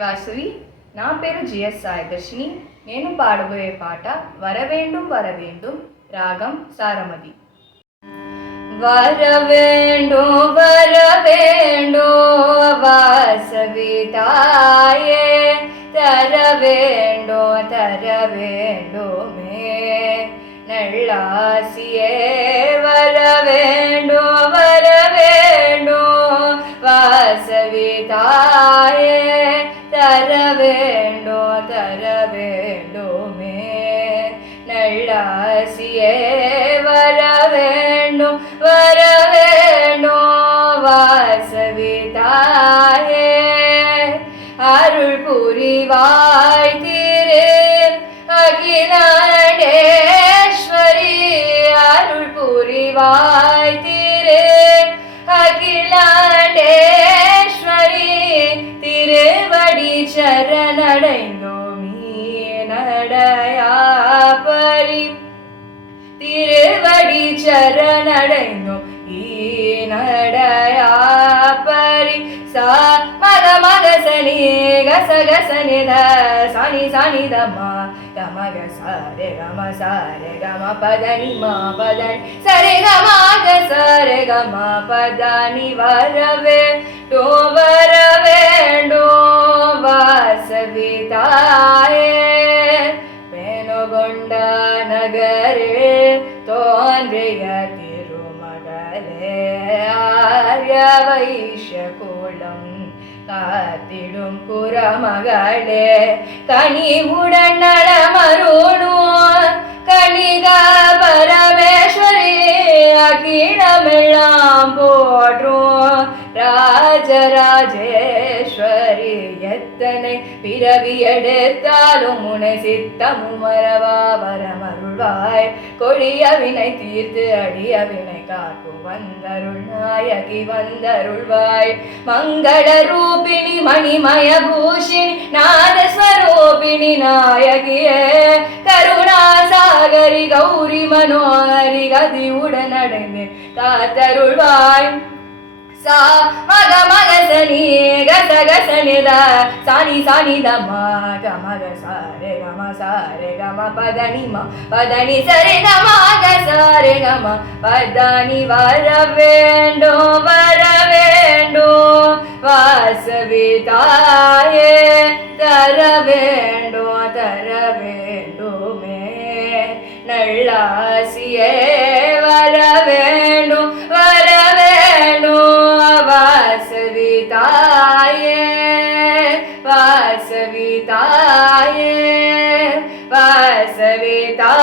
వాసవి నా పేరు జిఎస్ సాయిదర్శిని. నేను పాడబోయే పాట వరవేండుం వరవేండుం రాగం సారమది. వరవేండు వరవేండు వాసవి తాయే தரவேண்டோ தரவேண்டுமே நல்லாசியே வரவேண்டோ வரவேண்டோ வாசவி தாயே தரவேண்டோ தரவேண்டுமே நல்லாசியே வரவேண்டோ வரவேண்டோ வாசவி தாயே அருள் புரிவாய் திரு அகிலாண்டேஸ்வரி அருள் புரிவாய் திரு அகிலாண்டேஸ்வரி திருவடி சரணடைந்தோமி நடையாபரி திருவடி சரணடைந்தோம் நடையாபரி சா மக மக சனி கச கசனி த சனி சனி தமா கமக சாரே கம பதனி மா பதனி சரே கமாக சரே கம பதனி வரவே டோ வரவேண்டோ வாசவி தாயே பேனுகொண்ட நகரே தோன்றிய திருமகளே ஆர்ய வைஷ்ய கோலம் காத்திடும் புறமகளே கனிவுடன் நலமருணோ கனிக பரமேஸ்வரி அகிலமெல்லாம் போற்றும் ராஜராஜேஸ்வரி எத்தனை பிறவி எடுத்தாலும் உனை சித்தமும் மறவா வரமருள்வாய் கொடிய வினை தீர்த்து அடிய வினை காக்கும் வந்தருள் நாயகி வந்தருள்வாய் மங்கள ரூபிணி மணிமய பூஷிணி நாதஸ்வரூபிணி நாயகியே கருணாசாகரி கௌரி மனோஹரி கதி உடனடைந்து காத்தருள்வாய் சா மக மக சனி கச கசனி த சானி சானி த மா கமக சாரே கம பதனி மா பதனி சரி கமக சாரே கம பதனி வரவேண்டோ வரவேண்டோ வாசவி தாயே தரவேண்டோ தரவேண்டுமே நல்லாசியே வரவேண்டோ வரவேண்டோ வாசவி தாயே வாசவி தாயே வாசவி தாயே